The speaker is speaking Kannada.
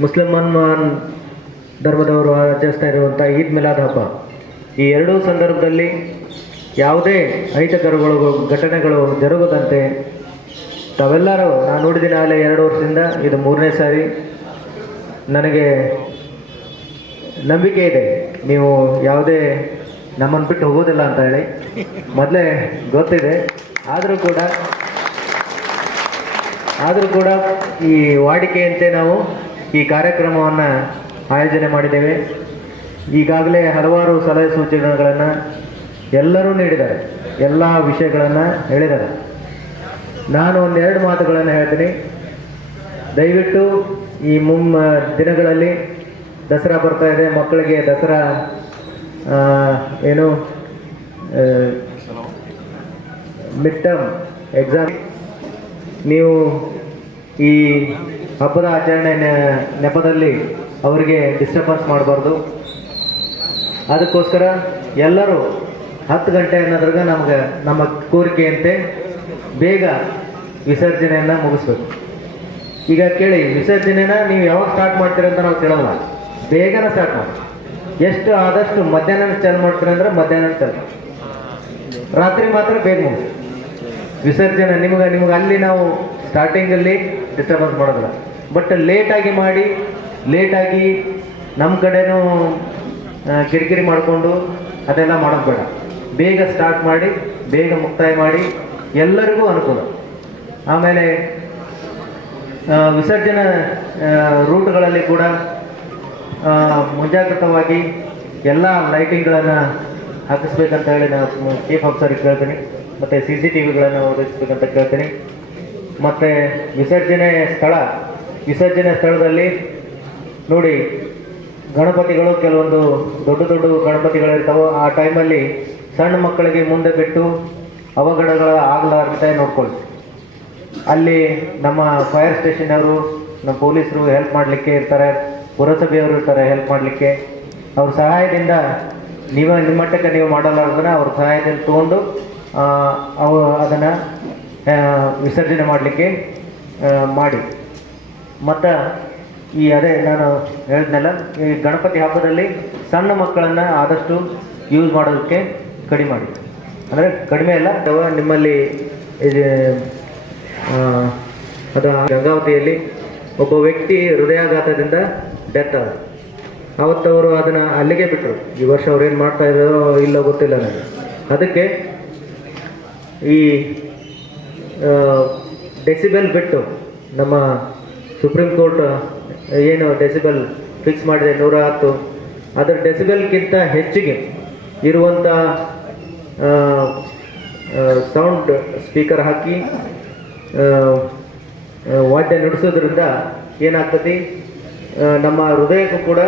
ಮುಸ್ಲಿಮನ್ ಧರ್ಮದವರು ಆಚರಿಸ್ತಾ ಇರುವಂಥ ಈದ್ ಮಿಲಾದ್ ಹಬ್ಬ. ಈ ಎರಡೂ ಸಂದರ್ಭದಲ್ಲಿ ಯಾವುದೇ ಅಹಿತಕರಗಳು, ಘಟನೆಗಳು ಜರುಗದಂತೆ ತಾವೆಲ್ಲರೂ, ನಾನು ನೋಡಿದಿನ ಆಗಲೇ ಎರಡು ವರ್ಷದಿಂದ ಇದು ಮೂರನೇ ಸಾರಿ ನನಗೆ ನಂಬಿಕೆ ಇದೆ. ನೀವು ಯಾವುದೇ ನಮ್ಮನ್ನು ಬಿಟ್ಟು ಹೋಗೋದಿಲ್ಲ ಅಂತ ಹೇಳಿ. ಮೊದಲೇ ಗೊತ್ತಿದೆ. ಆದರೂ ಕೂಡ ಆದರೂ ಕೂಡ ಈ ವಾಡಿಕೆಯಂತೆ ನಾವು ಈ ಕಾರ್ಯಕ್ರಮವನ್ನು ಆಯೋಜನೆ ಮಾಡಿದ್ದೇವೆ. ಈಗಾಗಲೇ ಹಲವಾರು ಸಲಹೆ ಸೂಚನೆಗಳನ್ನು ಎಲ್ಲರೂ ನೀಡಿದ್ದಾರೆ. ಎಲ್ಲ ವಿಷಯಗಳನ್ನು ಹೇಳಿದ್ದಾರೆ. ನಾನು ಒಂದೆರಡು ಮಾತುಗಳನ್ನು ಹೇಳ್ತೀನಿ. ದಯವಿಟ್ಟು ಈ ಮುಮ್ಮ ದಿನಗಳಲ್ಲಿ ದಸರಾ ಬರ್ತಾ ಇದೆ. ಮಕ್ಕಳಿಗೆ ದಸರಾ ಏನು ಮಿಡ್ ಟರ್ಮ್ ಎಕ್ಸಾಮ್ ನೀವು ಈ ಹಬ್ಬದ ಆಚರಣೆ ನೆಪದಲ್ಲಿ ಅವರಿಗೆ ಡಿಸ್ಟರ್ಬೆನ್ಸ್ ಮಾಡಬಾರ್ದು. ಅದಕ್ಕೋಸ್ಕರ ಎಲ್ಲರೂ ಹತ್ತು ಗಂಟೆ ಅನ್ನೋದ್ರಾಗ ನಮ್ಗೆ, ನಮ್ಮ ಕೋರಿಕೆಯಂತೆ ಬೇಗ ವಿಸರ್ಜನೆಯನ್ನು ಮುಗಿಸ್ಬೇಕು. ಈಗ ಕೇಳಿ, ವಿಸರ್ಜನೆನ ನೀವು ಯಾವಾಗ ಸ್ಟಾರ್ಟ್ ಮಾಡ್ತೀರ ಅಂತ ನಾವು ಕೇಳೋಲ್ಲ. ಬೇಗನೆ ಸ್ಟಾರ್ಟ್ ಮಾಡಿ. ಎಷ್ಟು ಆದಷ್ಟು ಮಧ್ಯಾಹ್ನ ಚಾಲು ಮಾಡ್ತೀರಂದ್ರೆ ಮಧ್ಯಾಹ್ನ ಚಾಲು. ರಾತ್ರಿ ಮಾತ್ರ ಬೇಗ ಮುಗಿಸಿ ವಿಸರ್ಜನೆ ನಿಮ್ಗೆ ನಿಮ್ಗೆ ಅಲ್ಲಿ ನಾವು ಸ್ಟಾರ್ಟಿಂಗಲ್ಲಿ ಡಿಸ್ಟರ್ಬೆನ್ಸ್ ಮಾಡೋದಿಲ್ಲ. ಬಟ್ ಲೇಟಾಗಿ ಮಾಡಿ ಲೇಟಾಗಿ ನಮ್ಮ ಕಡೆನೂ ಕಿರಿಕಿರಿ ಮಾಡಿಕೊಂಡು ಅದೆಲ್ಲ ಮಾಡೋದು ಬೇಡ. ಬೇಗ ಸ್ಟಾರ್ಟ್ ಮಾಡಿ, ಬೇಗ ಮುಕ್ತಾಯ ಮಾಡಿ ಎಲ್ಲರಿಗೂ ಅನುಕೂಲ. ಆಮೇಲೆ ವಿಸರ್ಜನೆ ರೂಟ್ಗಳಲ್ಲಿ ಕೂಡ ಮುಂಜಾಗ್ರತವಾಗಿ ಎಲ್ಲ ಲೈಟಿಂಗ್ಗಳನ್ನು ಹಾಕಿಸ್ಬೇಕಂತ ಹೇಳಿ ನಾನು ಚೀಫ್ ಆಫೀಸರ್ಗೆ ಕೇಳ್ತೀನಿ. ಮತ್ತು ಸಿ ಸಿ ಟಿ ವಿಗಳನ್ನು ಒದಗಿಸ್ಬೇಕಂತ ಕೇಳ್ತೀನಿ. ಮತ್ತು ವಿಸರ್ಜನೆ ಸ್ಥಳ, ವಿಸರ್ಜನೆ ಸ್ಥಳದಲ್ಲಿ ನೋಡಿ ಗಣಪತಿಗಳು ಕೆಲವೊಂದು ದೊಡ್ಡ ದೊಡ್ಡ ಗಣಪತಿಗಳಿರ್ತಾವೆ, ಆ ಟೈಮಲ್ಲಿ ಸಣ್ಣ ಮಕ್ಕಳಿಗೆ ಮುಂದೆ ಬಿಟ್ಟು ಅವಘಡಗಳ ಆಗಲಾರ್ದಂತೆ ನೋಡ್ಕೊಳ್ಳಿ. ಅಲ್ಲಿ ನಮ್ಮ ಫೈರ್ ಸ್ಟೇಷನ್ ಅವರು, ನಮ್ಮ ಪೊಲೀಸರು ಹೆಲ್ಪ್ ಮಾಡಲಿಕ್ಕೆ ಇರ್ತಾರೆ, ಪುರಸಭೆಯವರು ಇರ್ತಾರೆ ಹೆಲ್ಪ್ ಮಾಡಲಿಕ್ಕೆ. ಅವ್ರ ಸಹಾಯದಿಂದ ನೀವು, ನಿಮ್ಮ ಮಟ್ಟಕ್ಕೆ ನೀವು ಮಾಡಲಾರ್ದನ್ನ ಅವ್ರ ಸಹಾಯದಿಂದ ತೊಗೊಂಡು ಅವು ಅದನ್ನು ವಿಸರ್ಜನೆ ಮಾಡಲಿಕ್ಕೆ ಮಾಡಿ. ಮತ್ತು ಈ ಅದೇ ನಾನು ಹೇಳಿದ್ನಲ್ಲ, ಈ ಗಣಪತಿ ಹಬ್ಬದಲ್ಲಿ ಸಣ್ಣ ಮಕ್ಕಳನ್ನು ಆದಷ್ಟು ಯೂಸ್ ಮಾಡೋದಕ್ಕೆ ಕಡಿಮೆ ಮಾಡಿ. ಅಂದರೆ ಕಡಿಮೆ ಅಲ್ಲ, ಅಥವಾ ನಿಮ್ಮಲ್ಲಿ ಇದು ಅದು ಗಂಗಾವತಿಯಲ್ಲಿ ಒಬ್ಬ ವ್ಯಕ್ತಿ ಹೃದಯಾಘಾತದಿಂದ ಡೆತ್ ಆದ. ಅವತ್ತವರು ಅದನ್ನು ಅಲ್ಲಿಗೆ ಬಿಟ್ಟರು. ಈ ವರ್ಷ ಅವ್ರು ಏನು ಮಾಡ್ತಾ ಇದ್ದಾರೋ ಇಲ್ಲೋ ಗೊತ್ತಿಲ್ಲ ನನಗೆ. ಅದಕ್ಕೆ ಈ ಡೆಸಿಬೆಲ್ ಬಿಟ್ಟು ನಮ್ಮ ಸುಪ್ರೀಂ ಕೋರ್ಟ್ ಏನು ಡೆಸಿಬೆಲ್ ಫಿಕ್ಸ್ ಮಾಡಿದೆ ನೂರ ಹತ್ತು ಅದರ ಡೆಸಿಬೆಲ್ಗಿಂತ ಹೆಚ್ಚಿಗೆ ಇರುವಂಥ ಸೌಂಡ್ ಸ್ಪೀಕರ್ ಹಾಕಿ ವಾದ್ಯ ನುಡಿಸೋದ್ರಿಂದ ಏನಾಗ್ತತಿ ನಮ್ಮ ಹೃದಯಕ್ಕೂ ಕೂಡ